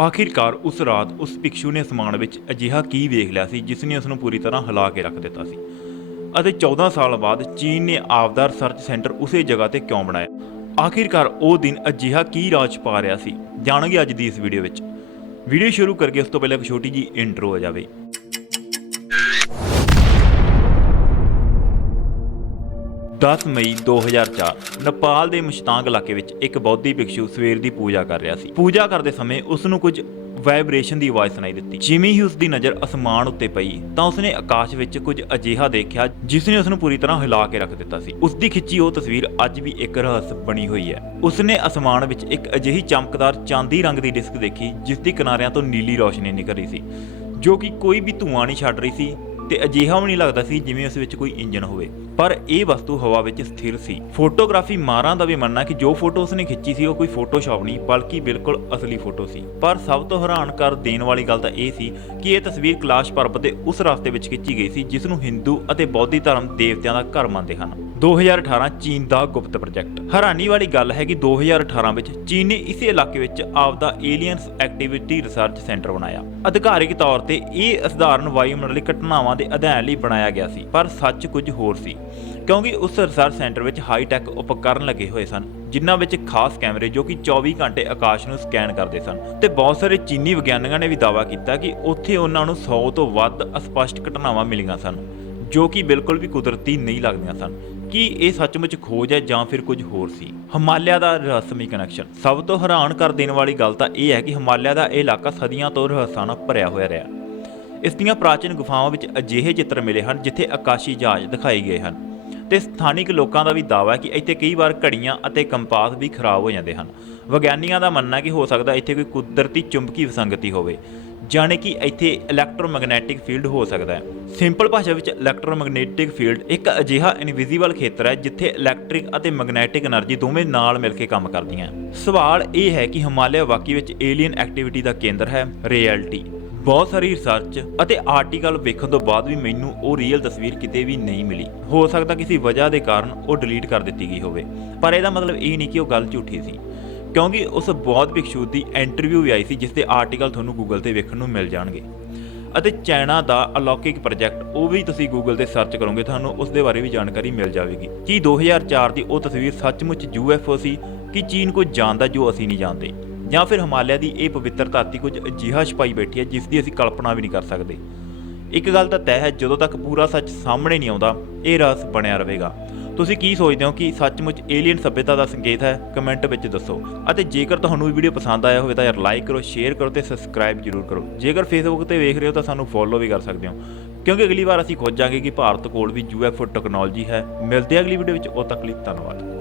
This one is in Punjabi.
ਆਖਿਰਕਾਰ ਉਸ ਰਾਤ ਉਸ ਭਿਕਸ਼ੂ ਨੇ ਅਸਮਾਨ ਵਿੱਚ ਅਜਿਹਾ ਕੀ ਵੇਖ ਲਿਆ ਸੀ ਜਿਸ ਨੇ ਉਸ ਨੂੰ ਪੂਰੀ ਤਰ੍ਹਾਂ ਹਿਲਾ ਕੇ ਰੱਖ ਦਿੱਤਾ ਸੀ। ਅਤੇ 14 ਸਾਲ ਬਾਅਦ ਚੀਨ ਨੇ ਆਪਦਾ ਰਿਸਰਚ ਸੈਂਟਰ ਉਸੇ ਜਗ੍ਹਾ ਤੇ ਕਿਉਂ ਬਣਾਇਆ? ਆਖਿਰਕਾਰ ਉਹ ਦਿਨ ਅਜਿਹਾ ਕੀ ਰਾਜ ਪਾ ਰਿਹਾ ਸੀ? ਜਾਣਾਂਗੇ ਅੱਜ ਦੀ ਇਸ ਵੀਡੀਓ ਵਿੱਚ। ਵੀਡੀਓ ਸ਼ੁਰੂ ਕਰਕੇ ਉਸ ਤੋਂ ਪਹਿਲਾਂ ਇੱਕ ਛੋਟੀ ਜੀ ਇੰਟਰੋ ਆ ਜਾਵੇ। 10 ਮਈ 2004 ਨੇਪਾਲ ਦੇ ਮੁਸ਼ਤਾਂਗ ਇਲਾਕੇ ਵਿੱਚ ਇੱਕ ਬੌਧੀ ਭਿਕਸ਼ੂ ਸਵੇਰ ਦੀ ਪੂਜਾ ਕਰ ਰਿਹਾ ਸੀ। ਪੂਜਾ ਕਰਦੇ ਸਮੇਂ ਉਸ ਨੂੰ ਕੁਝ ਵਾਈਬ੍ਰੇਸ਼ਨ ਦੀ ਆਵਾਜ਼ ਸੁਣਾਈ ਦਿੱਤੀ। ਜਿਵੇਂ ਹੀ ਉਸ ਦੀ ਨਜ਼ਰ ਅਸਮਾਨ ਉੱਤੇ ਪਈ, ਤਾਂ ਉਸਨੇ ਆਕਾਸ਼ ਵਿੱਚ ਕੁਝ ਅਜਿਹਾ ਦੇਖਿਆ ਜਿਸ ਨੇ ਉਸ ਨੂੰ ਪੂਰੀ ਤਰ੍ਹਾਂ ਹਿਲਾ ਕੇ ਰੱਖ ਦਿੱਤਾ ਸੀ। ਉਸ ਦੀ ਖਿੱਚੀ ਉਹ ਤਸਵੀਰ ਅੱਜ ਵੀ ਇੱਕ ਰਹੱਸ ਬਣੀ ਹੋਈ ਹੈ। ਉਸਨੇ ਅਸਮਾਨ ਵਿੱਚ ਇੱਕ ਅਜਿਹੀ ਚਮਕਦਾਰ ਚਾਂਦੀ ਰੰਗ ਦੀ ਡਿਸਕ ਦੇਖੀ ਜਿਸ ਦੀ ਕਿਨਾਰਿਆਂ ਤੋਂ ਨੀਲੀ ਰੌਸ਼ਨੀ ਨਿਕਲ ਰਹੀ ਸੀ, ਜੋ ਕਿ ਕੋਈ ਵੀ ਧੂਆਂ ਨਹੀਂ ਛੱਡ ਰਹੀ ਸੀ। ਤੇ ਅਜਿਹਾ ਵੀ ਨਹੀਂ ਲੱਗਦਾ ਸੀ ਜਿਵੇਂ ਉਸ ਵਿੱਚ ਕੋਈ ਇੰਜਨ ਹੋਵੇ। ਪਰ ਇਹ ਵਸਤੂ ਹਵਾ ਵਿੱਚ ਸਥਿਰ ਸੀ। ਫੋਟੋਗ੍ਰਾਫੀ ਮਾਰਾਂ ਦਾ ਵੀ ਮੰਨਣਾ ਕਿ ਜੋ ਫੋਟੋ ਉਸਨੇ ਖਿੱਚੀ ਸੀ ਉਹ ਕੋਈ ਫੋਟੋਸ਼ਾਪ ਨਹੀਂ, ਬਲਕਿ ਬਿਲਕੁਲ ਅਸਲੀ ਫੋਟੋ ਸੀ। ਪਰ ਸਭ ਤੋਂ ਹੈਰਾਨ ਕਰ ਦੇਣ ਵਾਲੀ ਗੱਲ ਤਾਂ ਇਹ ਸੀ ਕਿ ਇਹ ਤਸਵੀਰ ਕੈਲਾਸ਼ ਪਰਬਤ ਦੇ ਉਸ ਰਸਤੇ ਵਿੱਚ ਖਿੱਚੀ ਗਈ ਸੀ, ਜਿਸ ਨੂੰ ਹਿੰਦੂ ਅਤੇ ਬੌਧੀ ਧਰਮ ਦੇਵਤਿਆਂ ਦਾ ਘਰ ਮੰਨਦੇ ਹਨ। 2018 ਚੀਨ ਦਾ ਗੁਪਤ ਪ੍ਰੋਜੈਕਟ। ਹੈਰਾਨੀ ਵਾਲੀ ਗੱਲ ਹੈ ਕਿ 2018 ਵਿੱਚ ਚੀਨ ਨੇ ਇਸੇ ਇਲਾਕੇ ਵਿੱਚ ਆਪਦਾ ਏਲੀਅਨਸ ਐਕਟੀਵਿਟੀ ਰਿਸਰਚ ਸੈਂਟਰ ਬਣਾਇਆ। ਅਧਿਕਾਰਿਕ ਤੌਰ ਤੇ ਇਹ ਅਸਧਾਰਨ ਵਾਯੂਮੰਡਲੀ ਘਟਨਾਵਾਂ ਦੇ ਅਧਿਐਨ ਲਈ ਬਣਾਇਆ ਗਿਆ ਸੀ, ਪਰ ਸੱਚ ਕੁਝ ਹੋਰ ਸੀ। ਕਿਉਂਕਿ ਉਸ ਰਿਸਰਚ ਸੈਂਟਰ ਵਿੱਚ ਹਾਈ ਟੈਕ ਉਪਕਰਨ ਲੱਗੇ ਹੋਏ ਸਨ, ਜਿਨ੍ਹਾਂ ਵਿੱਚ ਖਾਸ ਕੈਮਰੇ ਜੋ ਕਿ 24 ਘੰਟੇ ਆਕਾਸ਼ ਨੂੰ ਸਕੈਨ ਕਰਦੇ ਸਨ। ਤੇ ਬਹੁਤ ਸਾਰੇ ਚੀਨੀ ਵਿਗਿਆਨੀਆਂ ਨੇ ਵੀ ਦਾਅਵਾ ਕੀਤਾ ਕਿ ਉੱਥੇ ਉਹਨਾਂ ਨੂੰ 100 ਤੋਂ ਵੱਧ ਅਸਪਸ਼ਟ ਘਟਨਾਵਾਂ ਮਿਲੀਆਂ ਸਨ, ਜੋ ਕਿ ਬਿਲਕੁਲ ਵੀ ਕੁਦਰਤੀ ਨਹੀਂ ਲੱਗਦੀਆਂ ਸਨ। ਕੀ ਇਹ ਸੱਚਮੁੱਚ ਖੋਜ ਹੈ ਜਾਂ ਫਿਰ ਕੁਝ ਹੋਰ ਸੀ? ਹਿਮਾਲਿਆ ਦਾ ਰਹੱਸਮਈ ਕਨੈਕਸ਼ਨ ਸਭ ਤੋਂ ਹੈਰਾਨ ਕਰ ਦੇਣ ਵਾਲੀ ਗੱਲ ਤਾਂ ਇਹ ਹੈ ਕਿ ਹਿਮਾਲਿਆ ਦਾ ਇਹ ਇਲਾਕਾ ਸਦੀਆਂ ਤੋਂ ਰਹੱਸਾਂ ਨਾਲ ਭਰਿਆ ਹੋਇਆ ਰਿਹਾ। ਇਸ ਦੀਆਂ ਪ੍ਰਾਚੀਨ ਗੁਫਾਵਾਂ ਵਿੱਚ ਅਜਿਹੇ ਚਿੱਤਰ ਮਿਲੇ ਹਨ ਜਿੱਥੇ ਆਕਾਸ਼ੀ ਜਹਾਜ਼ ਦਿਖਾਏ ਗਏ ਹਨ। ਤੇ ਸਥਾਨਿਕ ਲੋਕਾਂ ਦਾ ਵੀ ਦਾਅਵਾ ਹੈ ਕਿ ਇੱਥੇ ਕਈ ਵਾਰ ਘੜੀਆਂ ਅਤੇ ਕੰਪਾਸ ਵੀ ਖਰਾਬ ਹੋ ਜਾਂਦੇ ਹਨ। ਵਿਗਿਆਨੀਆਂ ਦਾ ਮੰਨਣਾ ਹੈ ਕਿ ਹੋ ਸਕਦਾ ਇੱਥੇ ਕੋਈ ਕੁਦਰਤੀ ਚੁੰਬਕੀ ਵਿਸੰਗਤੀ ਹੋਵੇ। ਜਾਣੇ ਕਿ ਇੱਥੇ ਇਲੈਕਟਰੋਮੈਗਨੈਟਿਕ ਫੀਲਡ ਹੋ ਸਕਦਾ ਹੈ। ਸਿੰਪਲ ਭਾਸ਼ਾ ਵਿੱਚ ਇਲੈਕਟਰੋਮੈਗਨੈਟਿਕ ਫੀਲਡ ਇੱਕ ਅਜਿਹਾ ਇਨਵਿਜ਼ੀਬਲ ਖੇਤਰ ਹੈ ਜਿੱਥੇ ਇਲੈਕਟ੍ਰਿਕ ਅਤੇ ਮੈਗਨੈਟਿਕ એનર્ਜੀ ਦੋਵੇਂ ਨਾਲ ਮਿਲ ਕੇ ਕੰਮ ਕਰਦੀਆਂ ਸਵਾਲ ਇਹ ਹੈ ਕਿ ਹਿਮਾਲਿਆ ਵਾਕੀ ਵਿੱਚ ਏਲੀਅਨ ਐਕਟੀਵਿਟੀ ਦਾ ਕੇਂਦਰ ਹੈ ਰਿਐਲਿਟੀ ਬਹੁਤ ਸਾਰੀ ਰਿਸਰਚ ਅਤੇ ਆਰਟੀਕਲ ਵੇਖਣ ਤੋਂ ਬਾਅਦ ਵੀ ਮੈਨੂੰ ਉਹ ਰੀਅਲ ਤਸਵੀਰ ਕਿਤੇ ਵੀ ਨਹੀਂ ਮਿਲੀ। ਹੋ ਸਕਦਾ ਕਿਸੇ ਵਜ੍ਹਾ ਦੇ ਕਾਰਨ ਉਹ ਡਿਲੀਟ ਕਰ ਦਿੱਤੀ ਗਈ ਹੋਵੇ। ਪਰ ਇਹਦਾ ਮਤਲਬ ਇਹ ਨਹੀਂ ਕਿ ਉਹ ਗੱਲ ਝੂਠੀ ਸੀ। ਕਿਉਂਕਿ ਉਸ ਬੌਧ ਭਿਕਸ਼ੂ ਦੀ ਇੰਟਰਵਿਊ ਵੀ ਆਈ ਸੀ, ਜਿਸ ਦੇ ਆਰਟੀਕਲ ਤੁਹਾਨੂੰ ਗੂਗਲ ਤੇ ਵੇਖਣ ਨੂੰ ਮਿਲ ਜਾਣਗੇ। ਅਤੇ ਚਾਈਨਾ ਦਾ ਅਲੌਕਿਕ ਪ੍ਰੋਜੈਕਟ ਉਹ ਵੀ ਤੁਸੀਂ ਗੂਗਲ ਤੇ ਸਰਚ ਕਰੋਗੇ, ਤੁਹਾਨੂੰ ਉਸ ਦੇ ਬਾਰੇ ਵੀ ਜਾਣਕਾਰੀ ਮਿਲ ਜਾਵੇਗੀ। ਕੀ 2004 ਦੀ ਉਹ ਤਸਵੀਰ ਸੱਚਮੁੱਚ ਯੂਐਫਓ ਸੀ, ਕਿ ਚੀਨ ਕੁਝ ਜਾਣਦਾ ਜੋ ਅਸੀਂ ਨਹੀਂ ਜਾਣਦੇ? ਜਾਂ ਫਿਰ ਹਿਮਾਲਿਆ ਦੀ ਇਹ ਪਵਿੱਤਰ ਧਰਤੀ ਕੁਝ ਅਜਿਹਾ ਛਪਾਈ ਬੈਠੀ ਹੈ, ਜਿਸ ਦੀ ਅਸੀਂ ਕਲਪਨਾ ਵੀ ਨਹੀਂ ਕਰ ਸਕਦੇ? ਇੱਕ ਗੱਲ ਤਾਂ ਤੈਅ ਹੈ, ਜਦੋਂ ਤੱਕ ਪੂਰਾ ਸੱਚ ਸਾਹਮਣੇ ਨਹੀਂ ਆਉਂਦਾ, ਇਹ ਰਹੱਸ ਬਣਿਆ ਰਹੇਗਾ। ਤੁਸੀਂ ਕੀ ਸੋਚਦੇ ਹੋ ਕਿ ਸੱਚਮੁੱਚ ਏਲੀਅਨ ਸਭਿਅਤਾ ਦਾ ਸੰਕੇਤ ਹੈ? ਕਮੈਂਟ ਵਿੱਚ ਦੱਸੋ। ਅਤੇ ਜੇਕਰ ਤੁਹਾਨੂੰ ਇਹ ਵੀਡੀਓ ਪਸੰਦ ਆਇਆ ਹੋਵੇ ਤਾਂ ਯਾਰ ਲਾਈਕ ਕਰੋ ਸ਼ੇਅਰ ਕਰੋ ਤੇ ਸਬਸਕ੍ਰਾਈਬ ਜ਼ਰੂਰ ਕਰੋ। ਜੇਕਰ ਫੇਸਬੁੱਕ ਤੇ ਵੇਖ ਰਹੇ ਹੋ ਤਾਂ ਸਾਨੂੰ ਫੋਲੋ ਵੀ ਕਰ ਸਕਦੇ ਹੋ। ਕਿਉਂਕਿ ਅਗਲੀ ਵਾਰ ਅਸੀਂ ਖੋਜਾਂਗੇ ਕਿ ਭਾਰਤ ਕੋਲ ਵੀ ਯੂਐਫਓ ਟੈਕਨੋਲੋਜੀ ਹੈ। ਮਿਲਦੇ ਅਗਲੀ ਵੀਡੀਓ ਵਿੱਚ। ਉਹ ਤੱਕ ਲਈ ਧੰਨਵਾਦ।